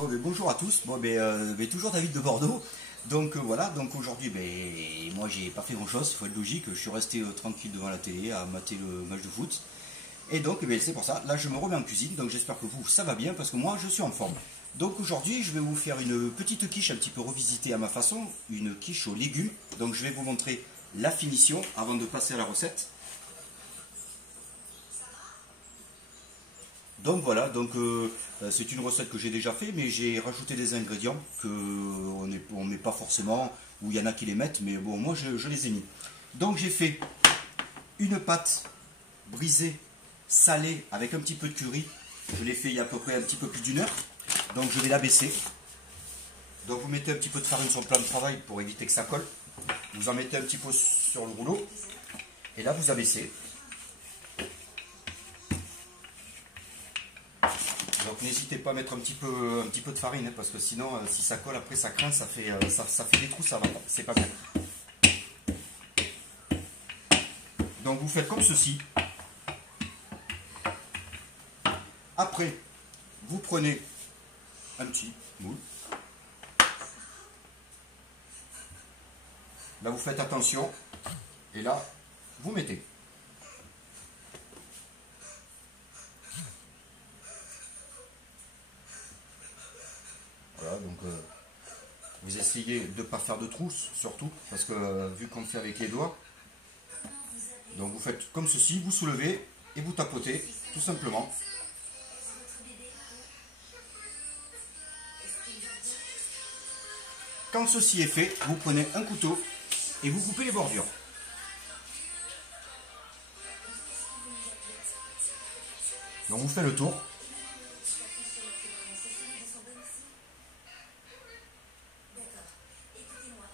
Bon, bonjour à tous, toujours David de Bordeaux. Donc voilà, donc aujourd'hui, moi j'ai pas fait grand chose, il faut être logique, je suis resté tranquille devant la télé à mater le match de foot. Et donc c'est pour ça, là je me remets en cuisine, donc j'espère que vous ça va bien parce que moi je suis en forme. Donc aujourd'hui je vais vous faire une petite quiche un petit peu revisitée à ma façon, une quiche aux légumes. Donc je vais vous montrer la finition avant de passer à la recette. Donc voilà, c'est une recette que j'ai déjà fait, mais j'ai rajouté des ingrédients qu'on ne met pas forcément, ou il y en a qui les mettent, mais bon, moi je les ai mis. Donc j'ai fait une pâte brisée, salée, avec un petit peu de curry. Je l'ai fait il y a à peu près un petit peu plus d'une heure. Donc je vais la baisser. Donc vous mettez un petit peu de farine sur le plan de travail pour éviter que ça colle. Vous en mettez un petit peu sur le rouleau. Et là vous abaissez. Donc n'hésitez pas à mettre un petit peu de farine, hein, parce que sinon, si ça colle, après ça craint, ça fait des trous, ça va pas, c'est pas bien. Donc vous faites comme ceci. Après, vous prenez un petit moule. Là vous faites attention, et là, vous mettez. Voilà, donc vous essayez de ne pas faire de trous, surtout, parce que vu qu'on le fait avec les doigts, donc vous faites comme ceci, vous soulevez et vous tapotez, tout simplement. Quand ceci est fait, vous prenez un couteau et vous coupez les bordures. Donc vous faites le tour.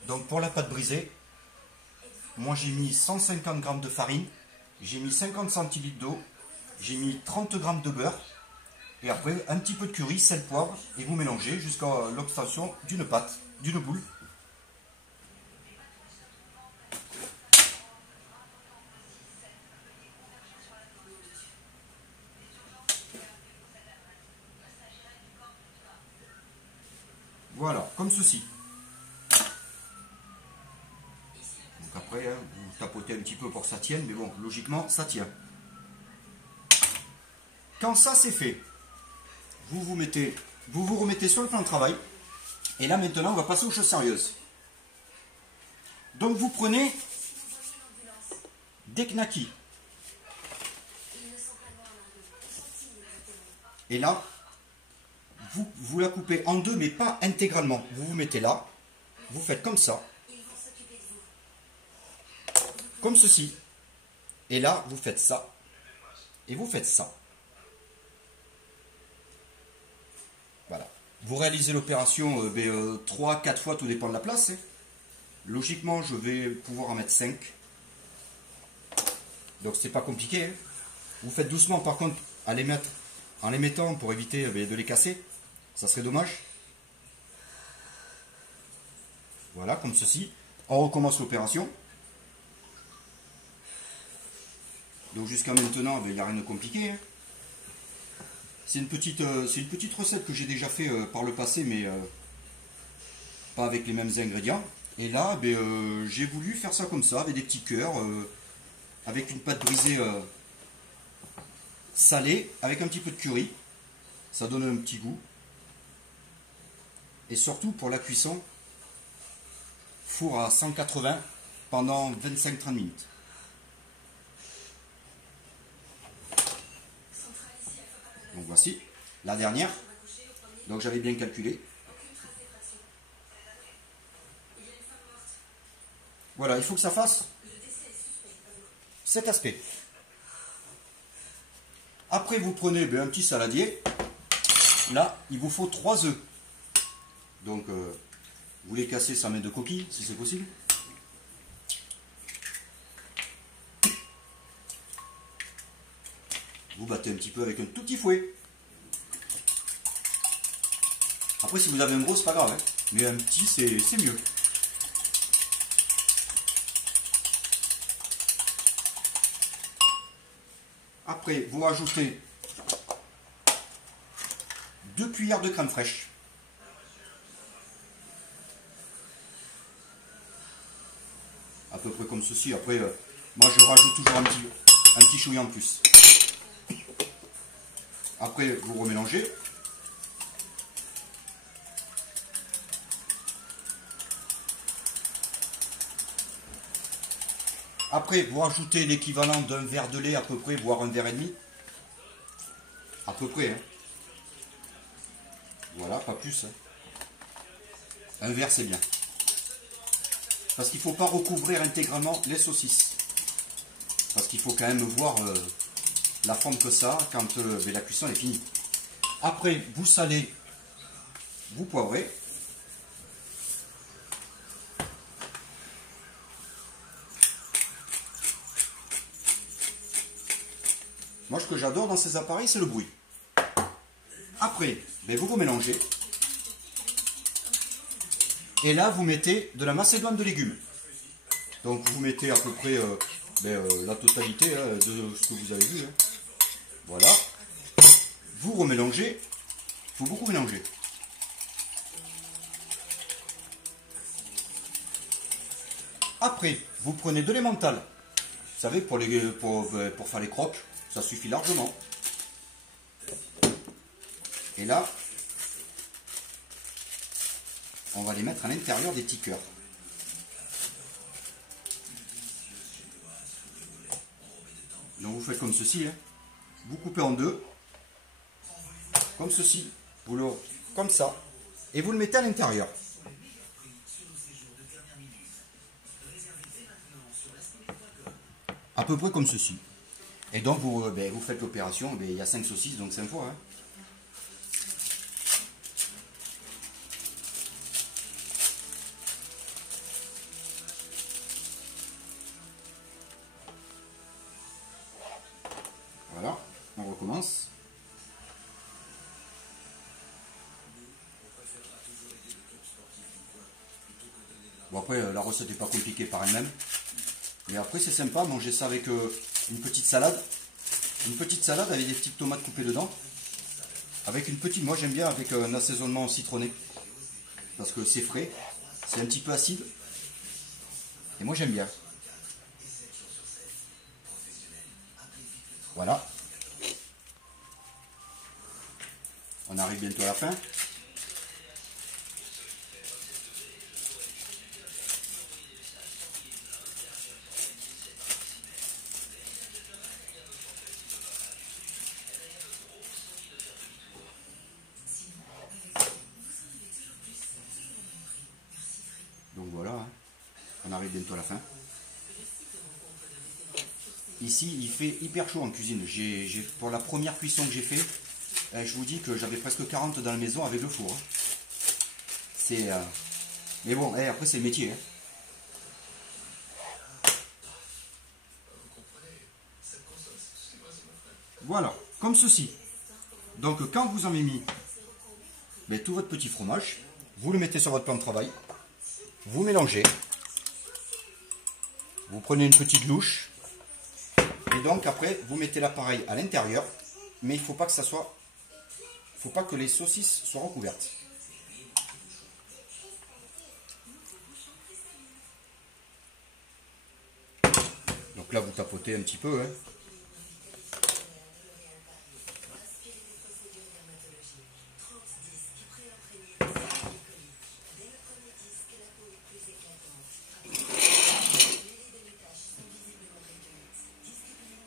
Donc pour la pâte brisée, moi j'ai mis 150 g de farine, j'ai mis 50 centilitres d'eau, j'ai mis 30 g de beurre, et après un petit peu de curry, sel, poivre, et vous mélangez jusqu'à l'obtention d'une pâte, d'une boule. Voilà, comme ceci. Après, hein, vous tapotez un petit peu pour que ça tienne, mais bon, logiquement, ça tient. Quand ça c'est fait, vous vous remettez sur le plan de travail. Et là, maintenant, on va passer aux choses sérieuses. Donc, vous prenez des knackis. Et là, vous la coupez en deux, mais pas intégralement. Vous vous mettez là, vous faites comme ça. Comme ceci. Et là, vous faites ça. Et vous faites ça. Voilà. Vous réalisez l'opération 3-4 fois, tout dépend de la place. Hein. Logiquement, je vais pouvoir en mettre 5. Donc, c'est pas compliqué. Hein. Vous faites doucement, par contre, en les mettant pour éviter de les casser. Ça serait dommage. Voilà, comme ceci. On recommence l'opération. Donc jusqu'à maintenant, il n'y a rien de compliqué. Hein. C'est une petite recette que j'ai déjà fait par le passé, mais pas avec les mêmes ingrédients. Et là, j'ai voulu faire ça comme ça, avec des petits cœurs, avec une pâte brisée salée, avec un petit peu de curry. Ça donne un petit goût. Et surtout pour la cuisson, four à 180 pendant 25-30 minutes. Donc voici la dernière. Donc j'avais bien calculé. Voilà, il faut que ça fasse cet aspect. Après vous prenez un petit saladier. Là, il vous faut 3 œufs. Donc vous les cassez sans mettre de coquille, si c'est possible. Vous battez un petit peu avec un tout petit fouet. Après, si vous avez un gros, c'est pas grave, hein. Mais un petit, c'est mieux. Après, vous rajoutez 2 cuillères de crème fraîche. à peu près comme ceci. Après, moi je rajoute toujours un petit chouïa en plus. Après, vous remélangez. Après, vous rajoutez l'équivalent d'un verre de lait à peu près, voire un verre et demi. À peu près, hein. Voilà, pas plus. Hein. Un verre, c'est bien. Parce qu'il ne faut pas recouvrir intégralement les saucisses. Parce qu'il faut quand même voir la forme que ça a quand la cuisson est finie. Après, vous salez, vous poivrez. Moi, ce que j'adore dans ces appareils, c'est le bruit. Après, vous remélangez. Et là, vous mettez de la macédoine de légumes. Donc, vous mettez à peu près la totalité de ce que vous avez vu. Hein. Voilà. Vous remélangez. Il faut beaucoup mélanger. Après, vous prenez de l'emmental. Vous savez, pour faire les croques, ça suffit largement. Et là, on va les mettre à l'intérieur des petits cœurs. Donc vous faites comme ceci, hein. Vous coupez en deux, comme ceci, comme ça, et vous le mettez à l'intérieur. À peu près comme ceci. Et donc vous faites l'opération, il y a 5 saucisses, donc 5 fois. Hein. Voilà, on recommence. Bon après, la recette n'est pas compliquée par elle-même. Mais après, c'est sympa, manger ça avec une petite salade. Une petite salade avec des petites tomates coupées dedans. Avec une petite, moi j'aime bien avec un assaisonnement citronné. Parce que c'est frais, c'est un petit peu acide. Et moi j'aime bien. Voilà. On arrive bientôt à la fin. Donc voilà, hein. On arrive bientôt à la fin. Ici, il fait hyper chaud en cuisine. Pour la première cuisson que j'ai fait, je vous dis que j'avais presque 40 dans la maison avec le four. Hein. Mais bon, après c'est le métier. Hein. Voilà, comme ceci. Donc quand vous en avez mis tout votre petit fromage, vous le mettez sur votre plan de travail, vous mélangez, vous prenez une petite louche, et donc après vous mettez l'appareil à l'intérieur, mais il ne faut pas que ça soit, faut pas que les saucisses soient recouvertes. Donc là vous tapotez un petit peu. Hein.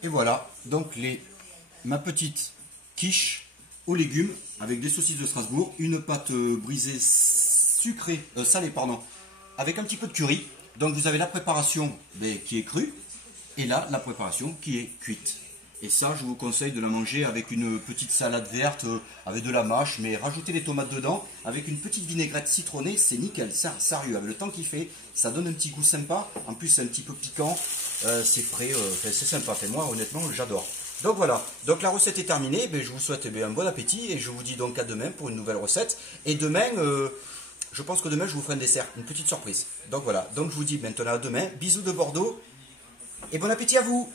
Et voilà, donc ma petite quiche aux légumes avec des saucisses de Strasbourg, une pâte brisée salée, avec un petit peu de curry. Donc vous avez la préparation qui est crue et là la préparation qui est cuite. Et ça, je vous conseille de la manger avec une petite salade verte, avec de la mâche, mais rajoutez les tomates dedans, avec une petite vinaigrette citronnée, c'est nickel, sérieux, avec le temps qu'il fait, ça donne un petit goût sympa, en plus c'est un petit peu piquant, c'est frais, c'est sympa, moi honnêtement j'adore. Donc voilà, donc la recette est terminée, je vous souhaite un bon appétit, et je vous dis donc à demain pour une nouvelle recette, et demain, je pense que demain je vous ferai un dessert, une petite surprise. Donc voilà, donc je vous dis maintenant à demain, bisous de Bordeaux, et bon appétit à vous!